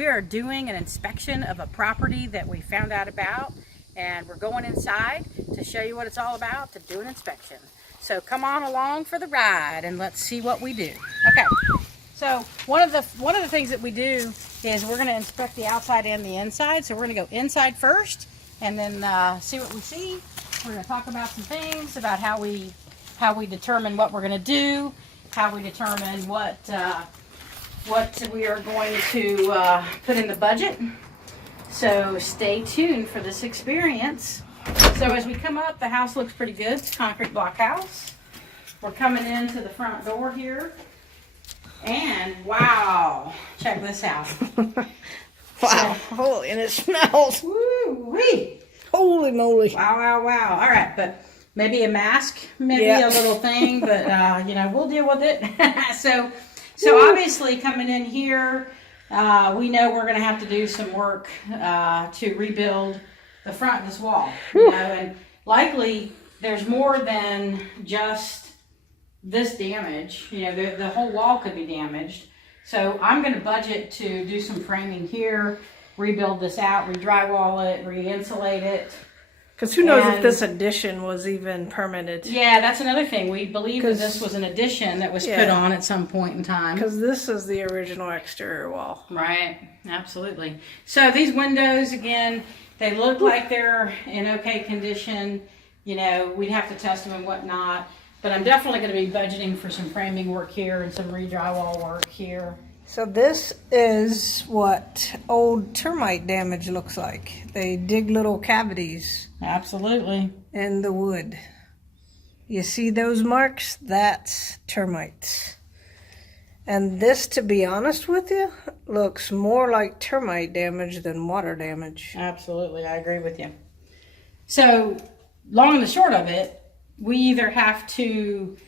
We are doing an inspection of a property that we found out about, and we're going inside to show you what it's all about, to do an inspection. So come on along for the ride and let's see what we do. Okay, so one of the things that we do is we're going to inspect the outside and the inside. So we're going to go inside first and then see what we see. We're going to talk about some things about how we determine what we're going to do, how we determine what we are going to put in the budget. So stay tuned for this experience. So as we come up, the house looks pretty good. It's a concrete block house. We're coming into the front door here. And wow, check this out. Wow, holy, and it smells. Woo-wee. Holy moly. Wow, wow, wow. All right, but maybe a mask, maybe a little thing, but you know, we'll deal with it. So obviously coming in here, we know we're going to have to do some work to rebuild the front of this wall. You know, and likely there's more than just this damage. You know, the whole wall could be damaged. So I'm going to budget to do some framing here, rebuild this out, re-drywall it, re-insulate it. Because who knows if this addition was even permitted. Yeah, that's another thing. We believe that this was an addition that was put on at some point in time. Because this is the original exterior wall. Right, absolutely. So these windows, again, they look like they're in okay condition. You know, we'd have to test them and whatnot. But I'm definitely going to be budgeting for some framing work here and some re-drywall work here. So this is what old termite damage looks like. They dig little cavities. Absolutely. In the wood. You see those marks? That's termites. And this, to be honest with you, looks more like termite damage than water damage. Absolutely, I agree with you. So, long and the short of it, we either have to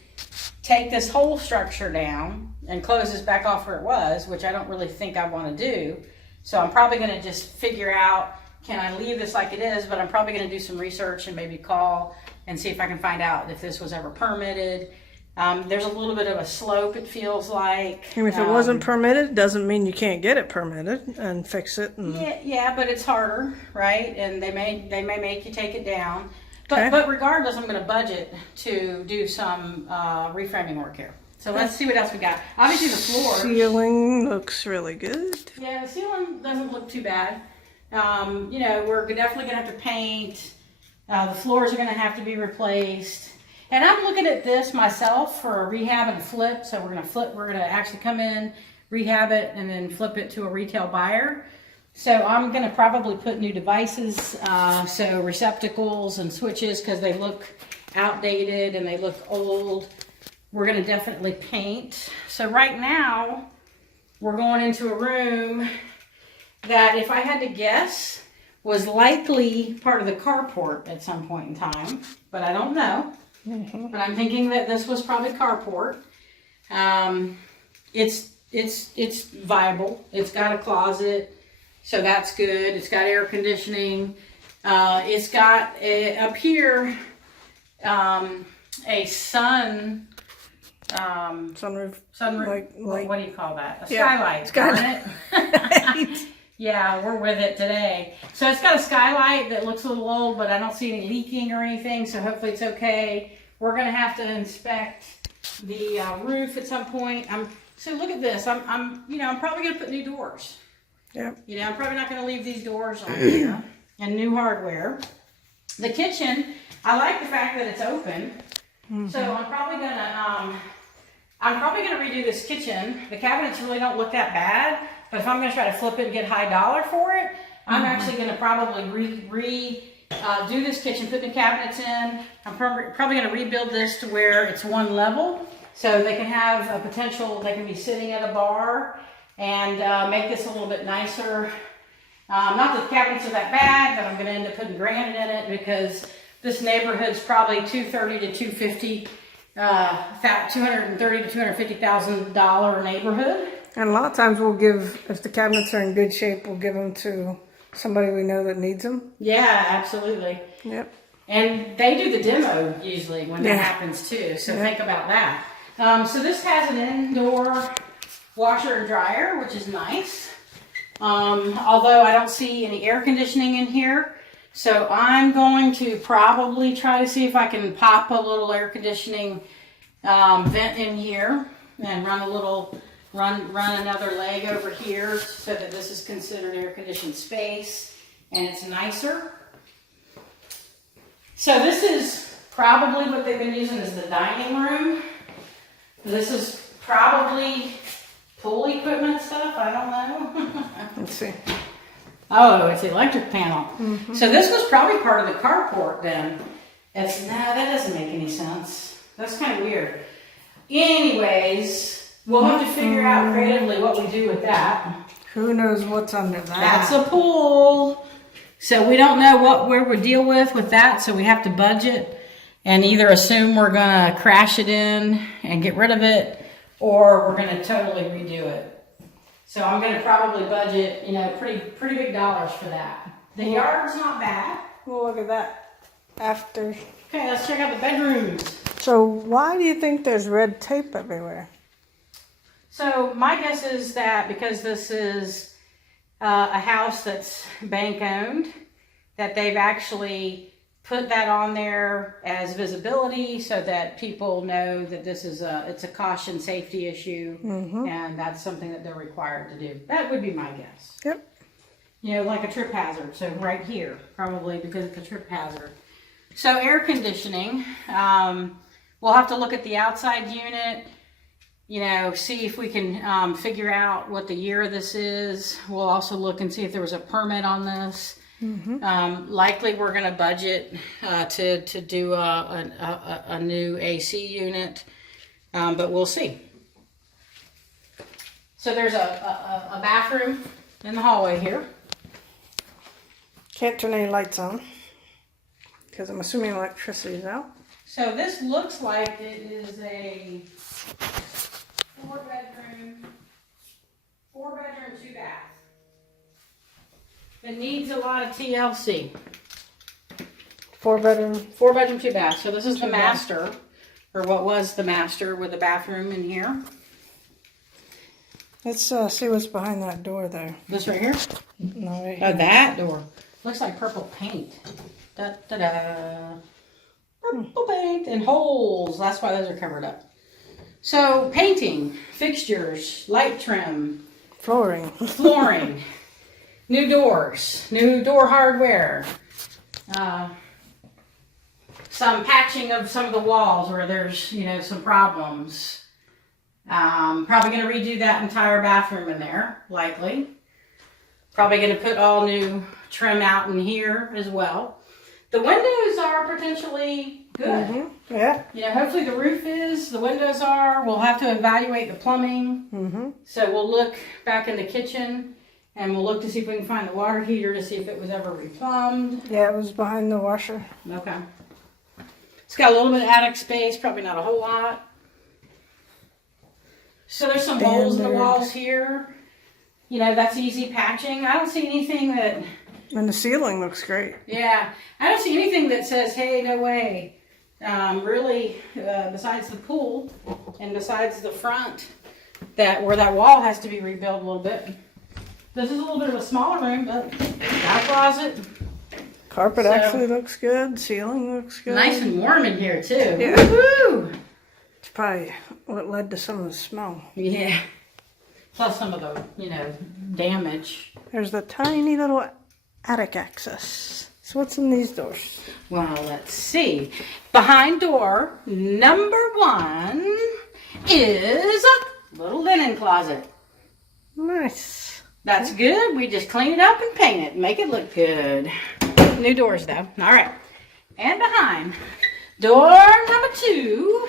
take this whole structure down and close this back off where it was, which I don't really think I want to do. So I'm probably going to just figure out, can I leave this like it is? But I'm probably going to do some research and maybe call and see if I can find out if this was ever permitted. There's a little bit of a slope, it feels like. And if it wasn't permitted, doesn't mean you can't get it permitted and fix it. And... Yeah, but it's harder, right? And they may make you take it down. But regardless, I'm going to budget to do some reframing work here. So let's see what else we got. Obviously the floor. Ceiling looks really good. Yeah, the ceiling doesn't look too bad. You know, we're definitely going to have to paint. The floors are going to have to be replaced. And I'm looking at this myself for a rehab and flip. So we're going to actually come in, rehab it, and then flip it to a retail buyer. So I'm going to probably put new devices, so receptacles and switches, because they look outdated and they look old. We're going to definitely paint. So right now, we're going into a room that, if I had to guess, was likely part of the carport at some point in time, but I don't know. But I'm thinking that this was probably carport. It's viable. It's got a closet. So that's good. It's got air conditioning. It's got up here a sunroof. Like, what do you call that? A skylight. Skylight. Yeah, we're with it today. So it's got a skylight that looks a little old, but I don't see any leaking or anything. So hopefully it's okay. We're gonna have to inspect the roof at some point. So look at this. I'm probably gonna put new doors. Yeah. You know, I'm probably not going to leave these doors on here. And new hardware. The kitchen, I like the fact that it's open. So I'm probably going to redo this kitchen. The cabinets really don't look that bad, but if I'm going to try to flip it and get high dollar for it, I'm actually going to probably do this kitchen, put new cabinets in. I'm probably going to rebuild this to where it's one level, so they can have a potential. They can be sitting at a bar. And make this a little bit nicer. Not that the cabinets are that bad, but I'm going to end up putting granite in it because this neighborhood's probably $230,000 to $250,000, $230,000 to $250,000 neighborhood. And a lot of times we'll give, if the cabinets are in good shape, we'll give them to somebody we know that needs them. Yeah, absolutely. Yep. And they do the demo usually when that happens too. So think about that. So this has an indoor washer and dryer, which is nice. Although I don't see any air conditioning in here. So I'm going to probably try to see if I can pop a little air conditioning vent in here and run another leg over here so that this is considered air conditioned space and it's nicer. So this is probably what they've been using as the dining room. This is probably pool equipment stuff, I don't know. Let's see. Oh, it's the electric panel. So this was probably part of the carport then. No, that doesn't make any sense. That's kind of weird. Anyways, we'll have to figure out creatively what we do with that. Who knows what's under that? That's a pool. So we don't know what we'll deal with that, so we have to budget and either assume we're gonna crash it in and get rid of it, or we're gonna totally redo it. So I'm gonna probably budget, pretty big dollars for that. The yard's not bad. Well, look at that. After. Okay, let's check out the bedrooms. So why do you think there's red tape everywhere? So my guess is that because this is a house that's bank owned, that they've actually put that on there as visibility so that people know that this is it's a caution safety issue, and that's something that they're required to do. That would be my guess. Yep. Like a trip hazard. So right here, probably because it's a trip hazard. So air conditioning, we'll have to look at the outside unit, see if we can figure out what the year this is. We'll also look and see if there was a permit on this. Likely we're going to budget to do a new AC unit, but we'll see. So there's a bathroom in the hallway here. Can't turn any lights on because I'm assuming electricity's out. So this looks like it is a 4-bedroom, 2-bath. It needs a lot of TLC. 4-bedroom. 4-bedroom, 2-bath. So this is the master, or what was the master with the bathroom in here. Let's see what's behind that door there. This right here? No, right Oh, here. that door. Looks like purple paint. Da da da. Purple paint and holes. That's why those are covered up. So painting, fixtures, light trim, flooring. New doors, new door hardware, some patching of some of the walls where there's, some problems. Probably going to redo that entire bathroom in there, likely. Probably going to put all new trim out in here as well. The windows are potentially good. Yeah. Hopefully the roof is, the windows are. We'll have to evaluate the plumbing. So we'll look back in the kitchen. And we'll look to see if we can find the water heater to see if it was ever replumbed. Yeah, it was behind the washer. Okay. It's got a little bit of attic space, probably not a whole lot. So there's some holes in the walls here. That's easy patching. I don't see anything that... And the ceiling looks great. Yeah. I don't see anything that says, hey, no way. Really, besides the pool and besides the front, where that wall has to be rebuilt a little bit. This is a little bit of a smaller room, but got a closet. Carpet actually looks good. Ceiling looks good. Nice and warm in here, too. Yeah. Woo-hoo! It's probably what led to some of the smell. Yeah. Plus some of the, damage. There's the tiny little attic access. So what's in these doors? Well, let's see. Behind door number 1 is a little linen closet. Nice. That's good. We just clean it up and paint it. Make it look good. New doors, though. All right. And behind door number 2.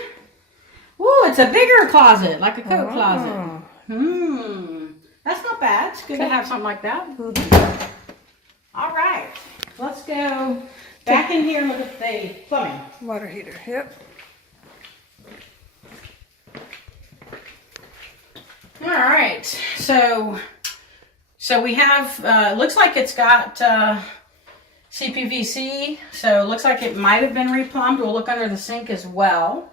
Ooh, it's a bigger closet, like a coat closet. That's not bad. It's good to have something like that. All right. Let's go back in here and look at the plumbing. Water heater, yep. All right. So we have, looks like it's got CPVC, so it looks like it might have been replumbed. We'll look under the sink as well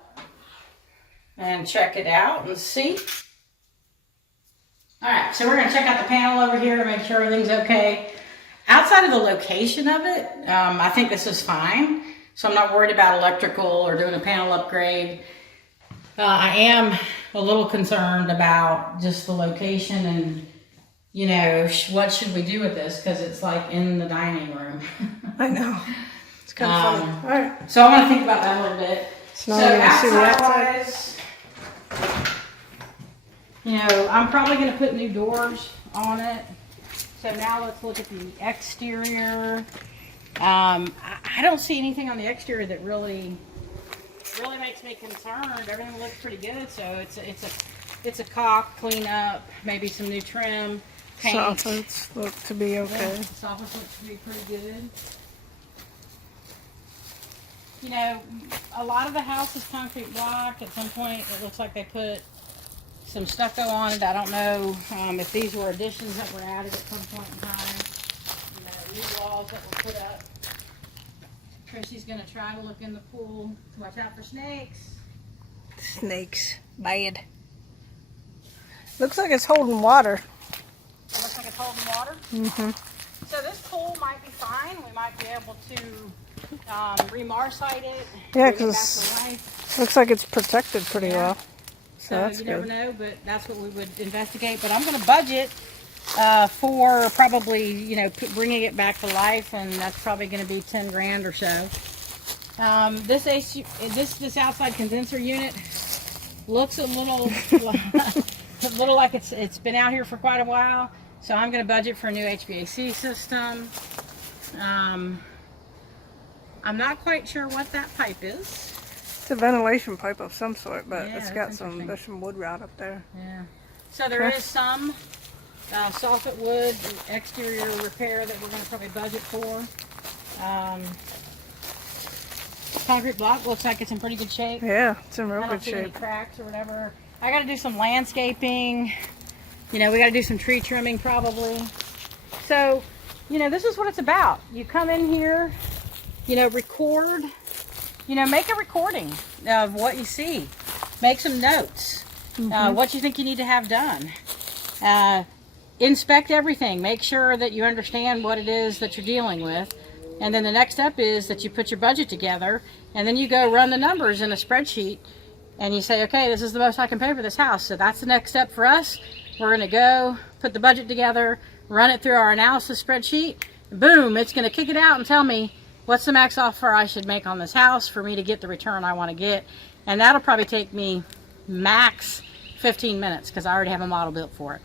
and check it out and see. All right, so we're gonna check out the panel over here to make sure everything's okay. Outside of the location of it, I think this is fine. So I'm not worried about electrical or doing a panel upgrade. I am a little concerned about just the location and, you know, what should we do with this? Because it's like in the dining room. I know. It's kind of funny. All right. So I'm going to think about that a little bit. So outside-wise, you know, I'm probably going to put new doors on it. So now let's look at the exterior. I don't see anything on the exterior that really makes me concerned. Everything looks pretty good. So it's a caulk cleanup, maybe some new trim, paint. Soffits look to be okay. Yeah, soffits look to be pretty good. You know, a lot of the house is concrete block. At some point, it looks like they put some stucco on it. I don't know if these were additions that were added at some point in time. You know, new walls that were put up. Trici's gonna try to look in the pool. Watch out for snakes. Snakes. Bad. Looks like it's holding water. It looks like it's holding water. Mm-hmm. So this pool might be fine. We might be able to remarcite it. Yeah, because looks like it's protected pretty well. So that's you good. never know, but that's what we would investigate. But I'm going to budget for probably, you know, bringing it back to life, and that's probably going to be 10 grand or so. This outside condenser unit looks a little like it's been out here for quite a while. So I'm going to budget for a new HVAC system. I'm not quite sure what that pipe is. It's a ventilation pipe of some sort, but Yeah, it's got there's some wood rot up there. Yeah. So there is some soffit wood exterior repair that we're going to probably budget for. Concrete block looks like it's in pretty good shape. Yeah, it's in real I don't good see any shape. cracks or whatever. I got to do some landscaping. You know, we got to do some tree trimming probably. So, you know, this is what it's about. You come in here, you know, record, you know, make a recording of what you see. Make some notes. What you think you need to have done. Inspect everything. Make sure that you understand what it is that you're dealing with. And then the next step is that you put your budget together, and then you go run the numbers in a spreadsheet, and you say, okay, this is the most I can pay for this house. So that's the next step for us. We're going to go put the budget together, run it through our analysis spreadsheet. Boom, it's going to kick it out and tell me what's the max offer I should make on this house for me to get the return I want to get. And that'll probably take me max 15 minutes because I already have a model built for it.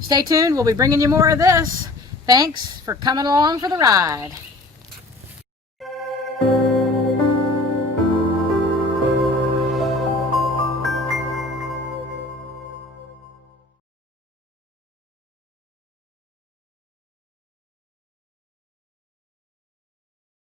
Stay tuned. We'll be bringing you more of this. Thanks for coming along for the ride.